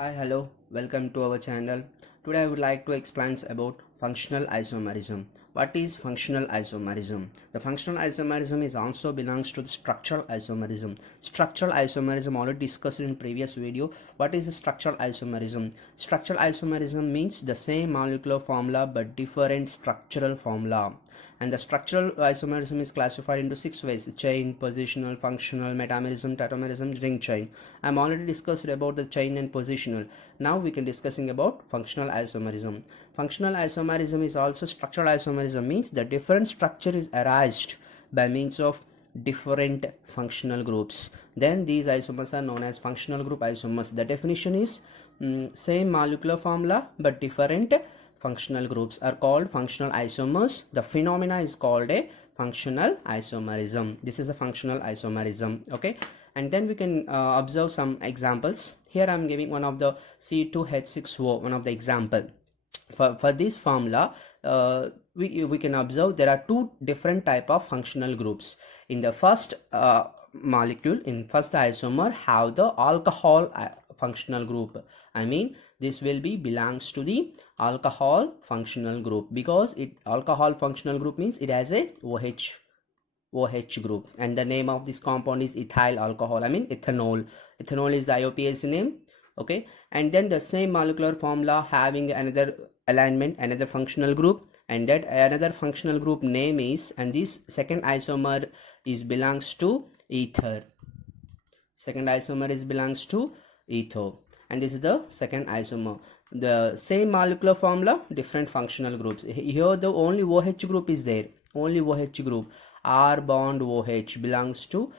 Hi, hello, welcome to our channel. Today I would like to explain about functional isomerism. What is functional isomerism? The functional isomerism is also belongs to the structural isomerism. Structural isomerism already discussed in previous video. What is the structural isomerism? Structural isomerism means the same molecular formula but different structural formula. And the structural isomerism is classified into 6 ways: chain, positional, functional, metamerism, tautomerism, ring chain. I'm already discussed about the chain and positional. Now we can discussing about functional isomerism. Functional isomerism is also structural isomerism, means the different structure is arised by means of different functional groups. Then these isomers are known as functional group isomers. The definition is same molecular formula but different functional groups are called functional isomers. The phenomena is called a functional isomerism. This is a functional isomerism. Okay, and then we can observe some examples. Here I am giving one of the C2H6O, one of the example. For this formula, we can observe there are two different type of functional groups. In the first molecule, in first isomer, have the alcohol functional group. I mean, this will be belongs to the alcohol functional group, because it alcohol functional group means it has a OH group, and the name of this compound is ethyl alcohol. I mean ethanol. Ethanol is the IUPAC name. Okay, and then the same molecular formula having another alignment, another functional group, and that another functional group name is, and this second isomer is belongs to ether. Second isomer is belongs to ether, and this is the second isomer. The same molecular formula, different functional groups. Here the only OH group is there, only OH group. R bond OH belongs to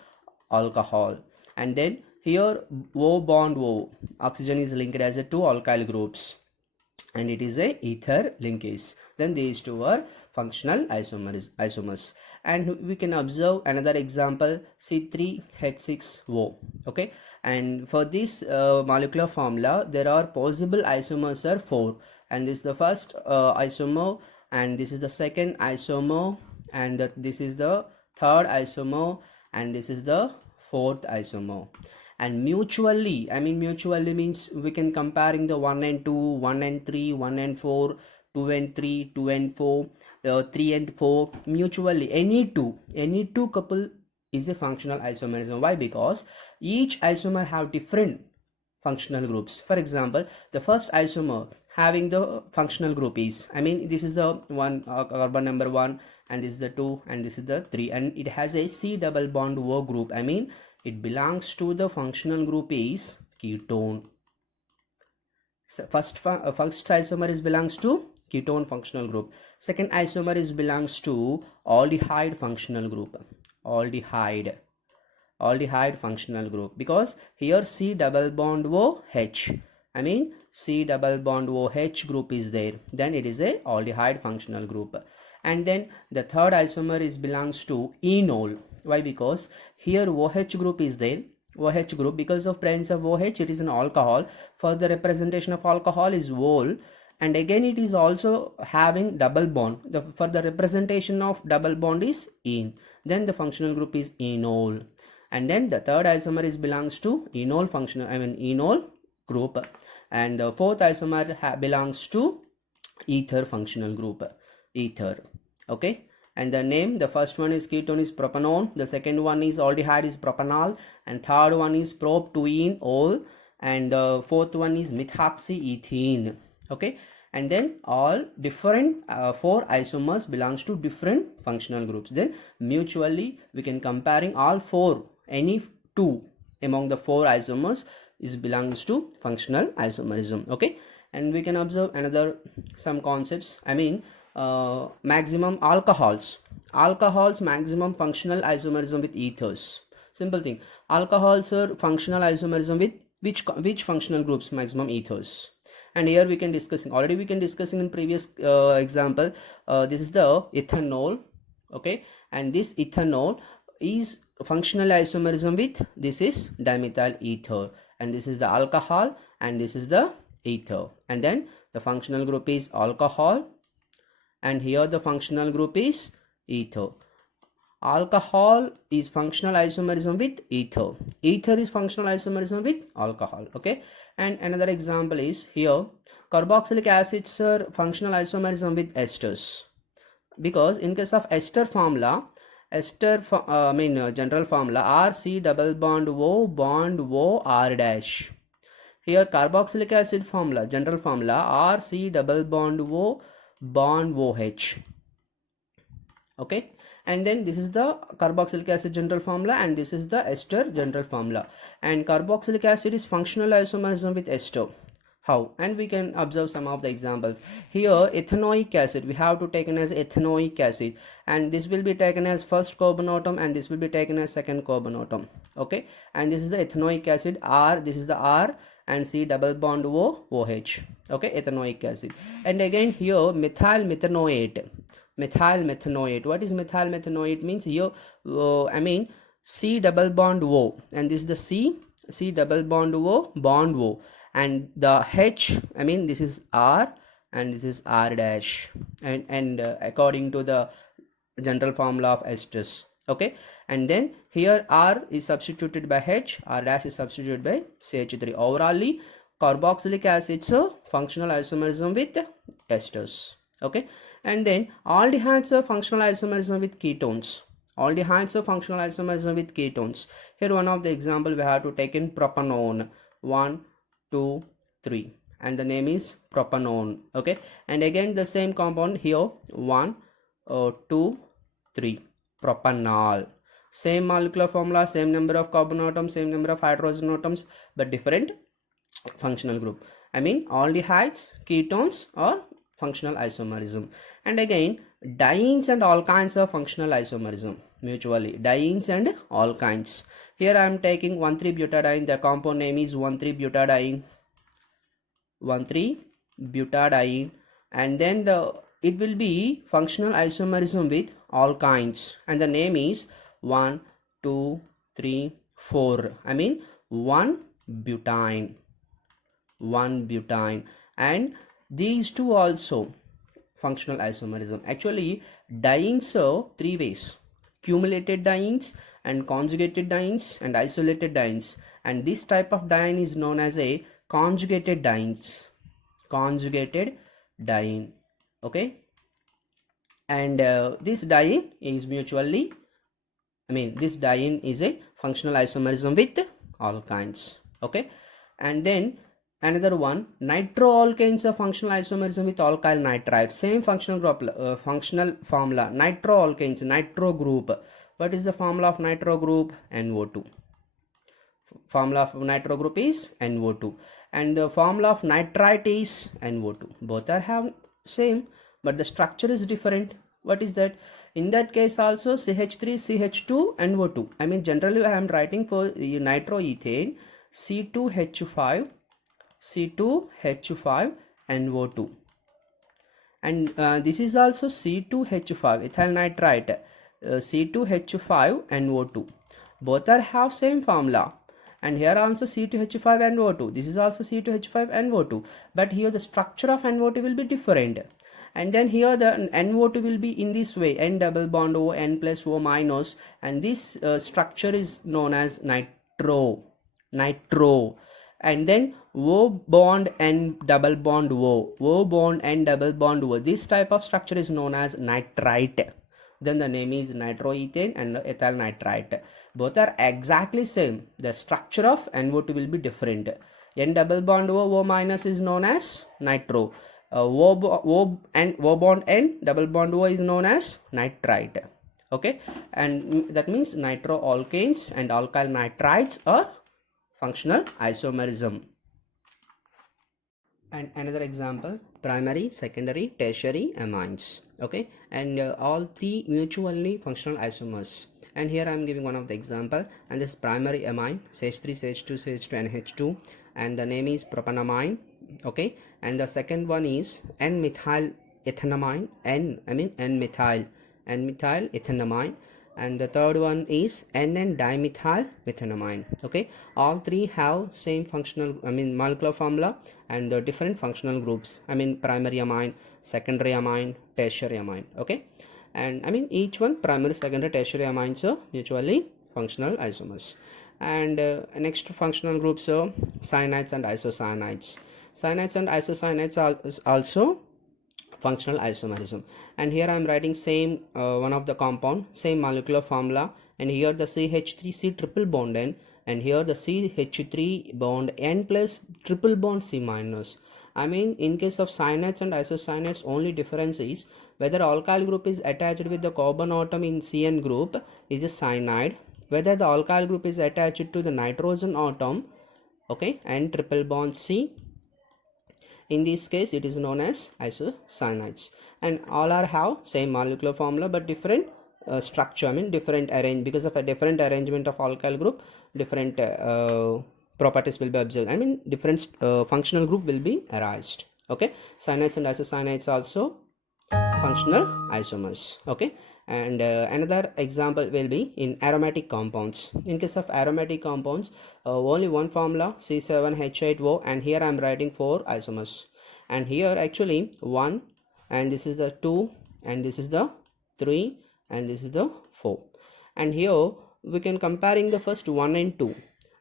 alcohol, and then here O bond O, oxygen is linked as a two alkyl groups, and it is a ether linkage. Then these two are functional isomers. And we can observe another example, C3H6O. Okay, and for this molecular formula there are possible isomers are 4, and this is the first isomer, and this is the second isomer, and this is the third isomer, and this is the fourth isomer. And mutually, I mean mutually means we can comparing the 1 and 2, 1 and 3, 1 and 4, 2 and 3, 2 and 4, 3 and 4. Mutually any two couple is a functional isomerism. Why? Because each isomer have different functional groups. For example, the first isomer having the functional group is, I mean this is the one carbon number 1, and this is the 2, and this is the 3, and it has a C double bond O group. I mean it belongs to the functional group is ketone. So first isomer is belongs to ketone functional group. Second isomer is belongs to aldehyde functional group. Aldehyde functional group, because here C double bond OH, I mean C double bond OH group is there, then it is a aldehyde functional group. And then the third isomer is belongs to enol. Why? Because here OH group is there, OH group, because of presence of OH it is an alcohol. For the representation of alcohol is ol, and again it is also having double bond. For the representation of double bond is ene, then the functional group is enol. And then the third isomer is belongs to enol functional, I mean enol group, and the fourth isomer belongs to ether functional group, ether. Okay, and the name, the first one is ketone is propanone, the second one is aldehyde is propanol, and third one is propteinol, and the fourth one is methoxyethene. Okay, and then all different 4 isomers belongs to different functional groups. Then mutually we can comparing all 4, any 2 among the 4 isomers is belongs to functional isomerism. Okay, and we can observe another some concepts. I mean maximum alcohols maximum functional isomerism with ethers. Simple thing, alcohols are functional isomerism with which functional groups? Maximum ethers. And here we can discussing, already we can discussing in previous example, this is the ethanol. Okay, and this ethanol is functional isomerism with, this is dimethyl ether, and this is the alcohol, and this is the ether, and then the functional group is alcohol, and here the functional group is ether. Alcohol is functional isomerism with ether. Ether is functional isomerism with alcohol. Okay, and another example is here, carboxylic acids are functional isomerism with esters, because in case of ester formula, general formula R C double bond O R dash. Here carboxylic acid formula, general formula R C double bond O OH. Okay, and then this is the carboxylic acid general formula, and this is the ester general formula. And carboxylic acid is functional isomerism with ester. How? And we can observe some of the examples. Here ethanoic acid, we have to taken as ethanoic acid, and this will be taken as first carbon atom, and this will be taken as second carbon atom. Okay, and this is the ethanoic acid R, this is the R, and C double bond OH. Okay, ethanoic acid. And again here methyl methanoate. What is methyl methanoate? Means here C double bond O, and this is the C double bond O, and the H, this is R, and this is R dash, and according to the general formula of esters. Okay, and then here R is substituted by H, R dash is substituted by CH3. Overall carboxylic acids are functional isomerism with esters. Okay, and then aldehydes are functional isomerism with ketones. Aldehydes are functional isomerism with ketones. Here one of the example we have to take in propanone. 1 2 3, and the name is propanone. Okay, and again the same compound here 1 2 3, propanol. Same molecular formula, same number of carbon atoms, same number of hydrogen atoms, but different functional group. Aldehydes, ketones, or functional isomerism. And again dienes and alkynes are functional isomerism mutually. Dienes and alkynes. Here I am taking 1,3-butadiene. The compound name is 1,3-butadiene. 1,3-butadiene, and then it will be functional isomerism with alkynes, and the name is 1 2 3 4. 1-butene, and these two also functional isomerism. Actually dienes are three ways: cumulated dienes, and conjugated dienes, and isolated dienes, and this type of diene is known as a conjugated dienes. Okay, and this diene is mutually, this diene is a functional isomerism with alkynes. Okay, and then another one, nitroalkanes are functional isomerism with alkyl nitrite. Same functional group, functional formula, nitroalkanes, nitro group. What is the formula of nitro group? NO2. Formula of nitro group is NO2, and the formula of nitrite is NO2. Both are have same, but the structure is different. What is that? In that case also CH3, CH2, NO2. Generally I am writing for nitroethane C2H5, NO2, and this is also C2H5, ethyl nitrite, C2H5 NO2. Both are have same formula, and here also C2H5 NO2. This is also C2H5 NO2, but here the structure of NO2 will be different. And then here the NO2 will be in this way, N double bond O, N plus O minus, and this structure is known as nitro, and then O bond N double bond O bond N double bond O. This type of structure is known as nitrite. Then the name is nitroethane and ethyl nitrite. Both are exactly same. The structure of NO2 will be different. N double bond O minus is known as nitro. O bond N double bond O is known as nitrite. Okay, and that means nitroalkanes and alkyl nitrites are functional isomerism. And another example, primary, secondary, tertiary amines. Okay, and all the mutually functional isomers. And here I am giving one of the example, and this primary amine CH3, CH2, CH2, and H2, and the name is propanamine. Okay, and the second one is N-methyl ethanamine, N-methyl ethanamine, and the third one is N-dimethyl methanamine. Okay, all three have same functional, molecular formula, and the different functional groups. Primary amine, secondary amine, tertiary amine. Okay, and I mean each one primary, secondary, tertiary amines are mutually functional isomers. And next functional groups are cyanides and isocyanides. Cyanides and isocyanides are also functional isomerism. And here I am writing same one of the compound, same molecular formula, and here the CH3C triple bond N, and here the CH3 bond N plus triple bond C minus. I mean in case of cyanides and isocyanides, only difference is whether alkyl group is attached with the carbon atom in CN group is a cyanide, whether the alkyl group is attached to the nitrogen atom, okay, and triple bond C, in this case it is known as isocyanides. And all are have same molecular formula but different structure, I mean different arrange, because of a different arrangement of alkyl group, different properties will be observed, I mean different functional group will be arised. Okay, cyanides and isocyanides also functional isomers. Okay, and another example will be in aromatic compounds. In case of aromatic compounds, only one formula C7H8O, and here I am writing 4 isomers, and here actually 1, and this is the 2, and this is the 3, and this is the 4. And here we can comparing the first 1 and 2.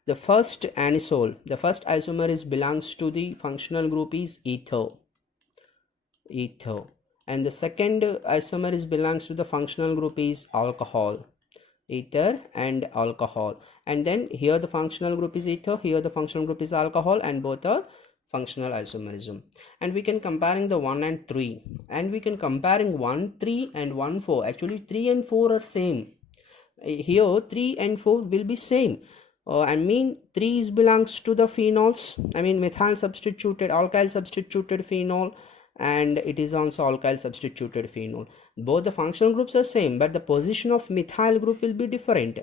The first anisole, the first isomer is belongs to the functional group is ether, and the second isomer is belongs to the functional group is alcohol, ether and alcohol. And then here the functional group is ether, here the functional group is alcohol, and both are functional isomerism. And we can comparing the 1 and 3, and we can comparing 1 3 and 1 4. Actually 3 and 4 are same. Here 3 and 4 will be same. I mean 3 is belongs to the phenols, I mean methyl substituted, alkyl substituted phenol, and it is also alkyl substituted phenol. Both the functional groups are same, but the position of methyl group will be different.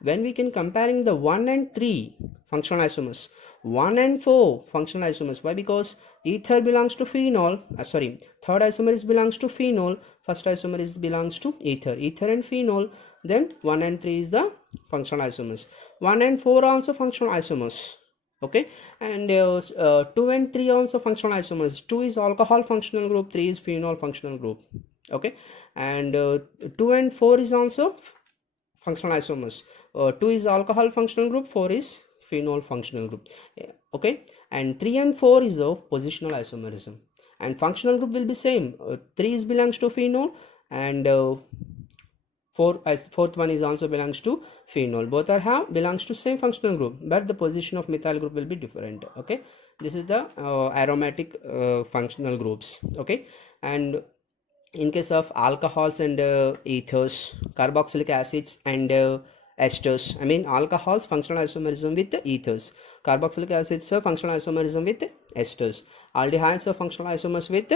When we can comparing the 1 and 3 functional isomers, 1 and 4 functional isomers. Why? Because ether belongs to phenol, third isomer is belongs to phenol, first isomer is belongs to ether and phenol. Then 1 and 3 is the functional isomers. 1 and 4 are also functional isomers. Okay, and 2 and 3 also functional isomers. 2 is alcohol functional group, 3 is phenol functional group. Okay, and 2 and 4 is also functional isomers. 2 is alcohol functional group, 4 is phenol functional group. Okay, and 3 and 4 is of positional isomerism, and functional group will be same. 3 is belongs to phenol, and fourth one is also belongs to phenol. Both are have belongs to same functional group, but the position of methyl group will be different. Okay, this is the aromatic functional groups. Okay, and in case of alcohols and ethers, carboxylic acids and esters, I mean alcohols functional isomerism with ethers, carboxylic acids are functional isomerism with esters, aldehydes are functional isomers with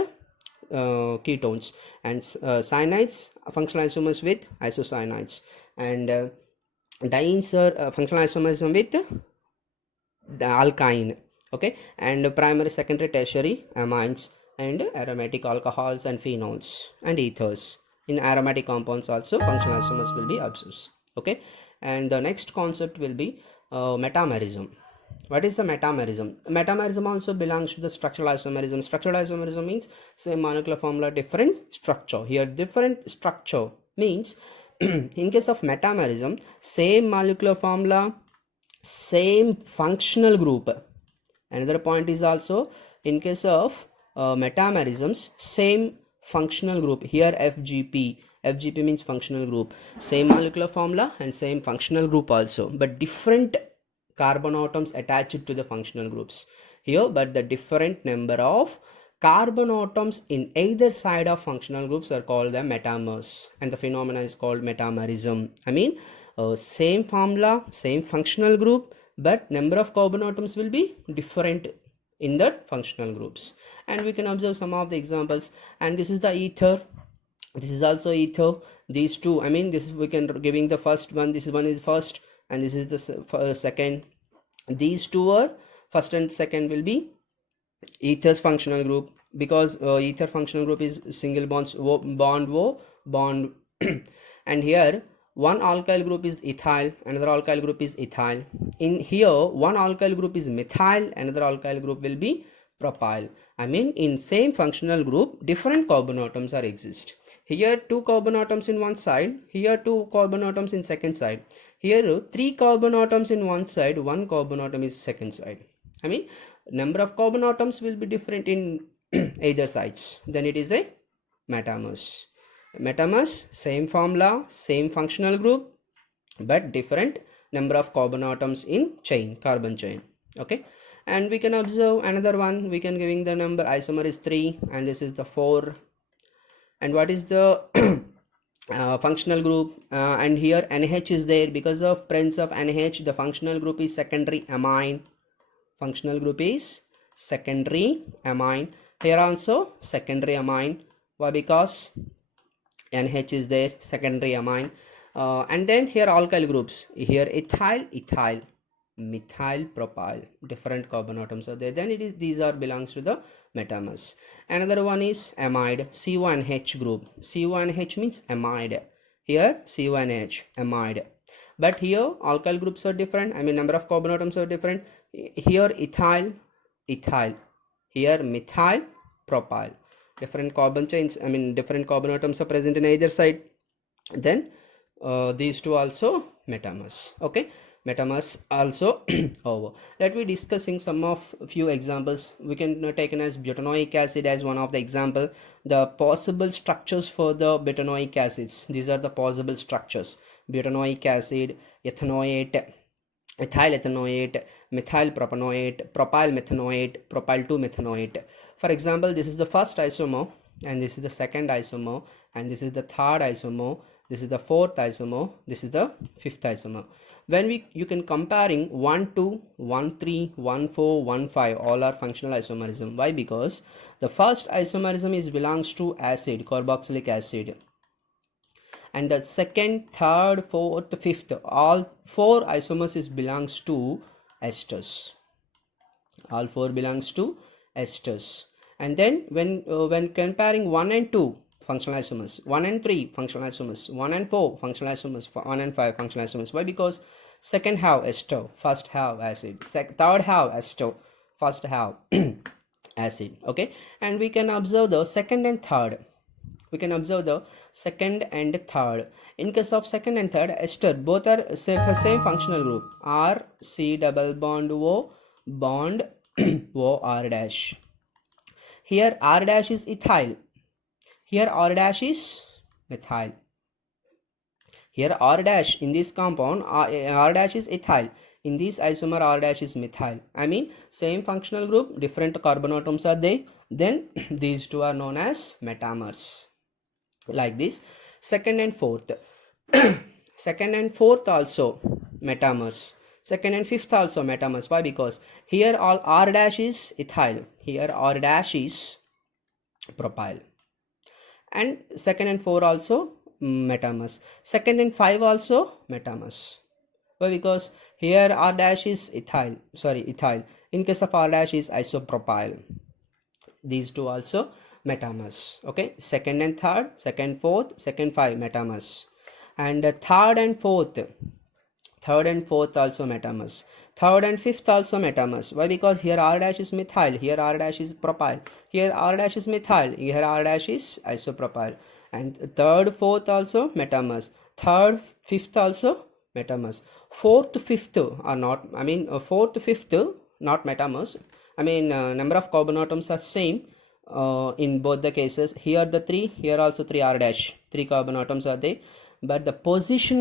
ketones, and cyanides functional isomers with isocyanides, and dienes are functional isomerism with the alkyne. Okay, and primary, secondary, tertiary amines and aromatic alcohols and phenols and ethers. In aromatic compounds also functional isomers will be observed. Okay, and the next concept will be metamerism. What is the metamerism? Metamerism also belongs to the structural isomerism. Structural isomerism means same molecular formula, different structure. Here different structure means in case of metamerism, same molecular formula, same functional group. Another point is also in case of metamerisms, same functional group. Here FGP means functional group, same molecular formula and same functional group also, but different carbon atoms attached to the functional groups here, but the different number of carbon atoms in either side of functional groups are called the metamers, and the phenomena is called metamerism. I mean same formula, same functional group, but number of carbon atoms will be different in the functional groups. And we can observe some of the examples. And this is the ether, this is also ether. These two, I mean this is, we can giving the first one, this one is first and this is the second. These two are first and second will be ether's functional group, because ether functional group is single bonds, bond and here one alkyl group is ethyl, another alkyl group is ethyl. In here one alkyl group is methyl, another alkyl group will be propyl. I mean, in same functional group, different carbon atoms are exist. Here two carbon atoms in one side, here two carbon atoms in second side. Here three carbon atoms in one side, one carbon atom is second side. I mean, number of carbon atoms will be different in either sides. Then it is a metamers. Metamers, same formula, same functional group, but different number of carbon atoms in chain, carbon chain. Okay, and we can observe another one. We can giving the number isomer is 3 and this is the 4. And what is the functional group? And here NH is there. Because of presence of NH, the functional group is secondary amine. Functional group is secondary amine. Here also secondary amine. Why? Because NH is there, secondary amine. And then here alkyl groups. Here ethyl, methyl propyl, different carbon atoms are there. Then it is, these are belongs to the metamers. Another one is amide, C1H group. C1H means amide. Here C1H, amide. But here alkyl groups are different. I mean, number of carbon atoms are different. Here ethyl, here methyl propyl. Different carbon chains, I mean different carbon atoms are present in either side. Then these two also metamers. Okay, metamers also over. Let me discussing some of few examples. We can take as butanoic acid as one of the example. The possible structures for the butanoic acids. These are the possible structures: butanoic acid, ethanoate, ethyl ethanoate, methyl propanoate, propyl methanoate, propyl 2 methanoate. For example, this is the first isomer, and this is the second isomer, and this is the third isomer, this is the fourth isomer, this is the fifth isomer. When you can comparing 1 2, 1 3, 1 4, 1 5, all are functional isomerism. Why? Because the first isomerism is belongs to acid, carboxylic acid, and the second, third, fourth, fifth, all four isomers is belongs to esters. All four belongs to esters. And then when comparing 1 and 2 functional isomers, 1 and 3 functional isomers, 1 and 4 functional isomers, 1 and 5 functional isomers. Why? Because second have ester, first have acid, third have ester, first have acid. Okay, and we can observe the second and third. We can observe the second and third. In case of second and third ester, both are same functional group, R C double bond O bond O R dash. Here R dash is ethyl, here R dash is methyl. Here R dash in this compound, R dash is ethyl. In this isomer, R dash is methyl. I mean, same functional group, different carbon atoms are there. Then these two are known as metamers. Like this. Second and fourth. Second and fourth also metamers. Second and fifth also metamers. Why? Because here all R dash is ethyl. Here R dash is propyl. And second and four also metamers. Second and five also metamers. Why? Because here R dash is ethyl. In case of R dash is isopropyl. These two also metamers. Okay, second and third, second, fourth, second, five metamers. And third and fourth also metamers. Third and fifth also metamers. Why? Because here R dash is methyl, here R dash is propyl, here R dash is methyl, here R dash is isopropyl. And third, fourth also metamers. Third, fifth also metamers. Fourth, fifth are not, I mean fourth, fifth not metamers. I mean number of carbon atoms are same in both the cases. Here the 3, here also 3 R dash, 3 carbon atoms are there, but the position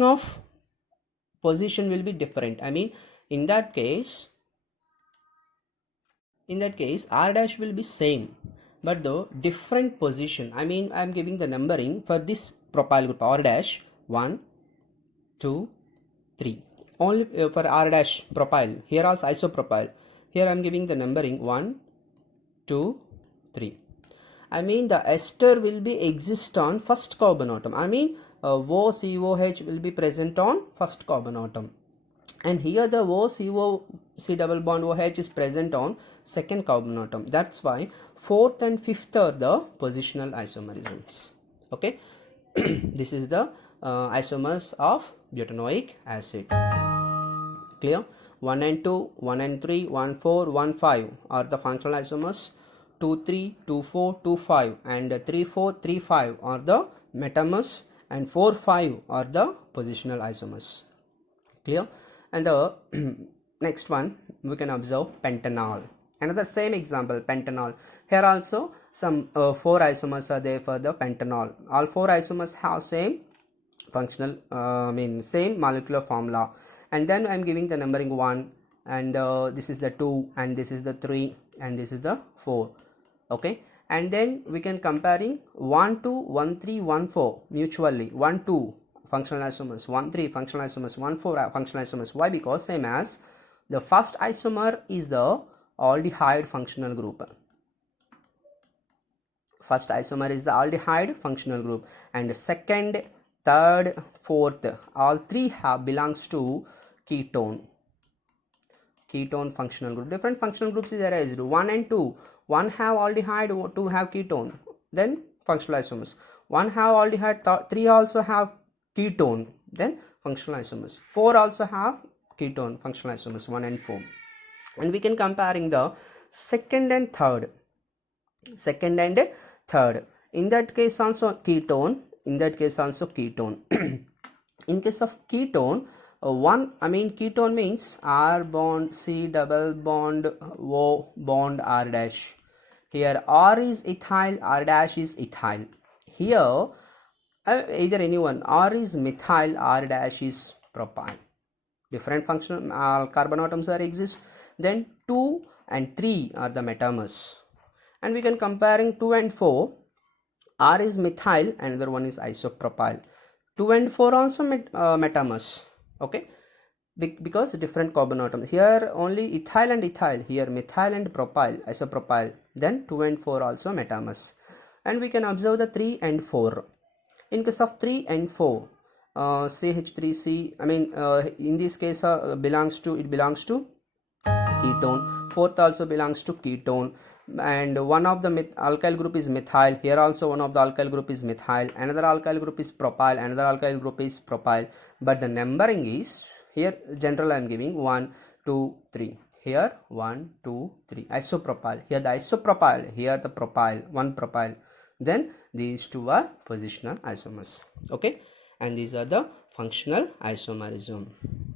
will be different. I mean in that case R dash will be same, but the different position. I mean I am giving the numbering for this propyl group, R dash 1 2 3 only for R dash propyl. Here also isopropyl. Here I am giving the numbering 1 2 3. I mean the ester will be exist on first carbon atom. I mean OCOH will be present on first carbon atom, and here the OC double bond OH is present on second carbon atom. That's why fourth and fifth are the positional isomerisms. Okay, this is the isomers of butanoic acid. Clear? 1 and 2, 1 and 3, 1 4, 1 5 are the functional isomers. 2 3, 2 4, 2 5 and 3 4, 3 5 are the metamers, and 4 5 are the positional isomers. Clear? And the next one we can observe pentanol. Another same example, pentanol. Here also some 4 isomers are there for the pentanol. All 4 isomers have same functional same molecular formula, and then I'm giving the numbering 1, and this is the 2, and this is the 3, and this is the 4. Okay, and then we can comparing 1 2 1 3 1 4 mutually. 1 2 functional isomers, 1 3 functional isomers, 1 4 functional isomers. Why? Because same as the first isomer is the aldehyde functional group. First isomer is the aldehyde functional group, and second, third, fourth, all three belongs to ketone functional group. Different functional groups is erased. 1 and 2, one have aldehyde, 2 have ketone, then functional isomers. 1 have aldehyde, 3 also have ketone, then functional isomers. 4 also have ketone, functional isomers, 1 and 4. And we can comparing the second and third. In that case also ketone, in case of ketone, ketone means R bond, C double bond, O bond, R dash. Here R is ethyl, R dash is ethyl. Here either anyone, R is methyl, R dash is propyl. Different functional carbon atoms are exist. Then 2 and 3 are the metamers. And we can comparing 2 and 4. R is methyl, another one is isopropyl. 2 and 4 also metamers. Okay, because different carbon atoms. Here only ethyl and ethyl, here methyl and propyl, isopropyl. Then 2 and 4 also metamers. And we can observe the 3 and 4. In case of 3 and 4, CH3C, in this case belongs to ketone. Fourth also belongs to ketone, and one of the alkyl group is methyl. Here also one of the alkyl group is methyl, another alkyl group is propyl, another alkyl group is propyl, but the numbering is here general. I am giving 1 2 3. Here 1 2 3 isopropyl, here the isopropyl, here the propyl, one propyl. Then these two are positional isomers. Okay, and these are the functional isomerism.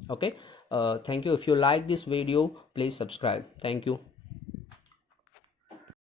Okay, thank you. If you like this video, please subscribe. Thank you.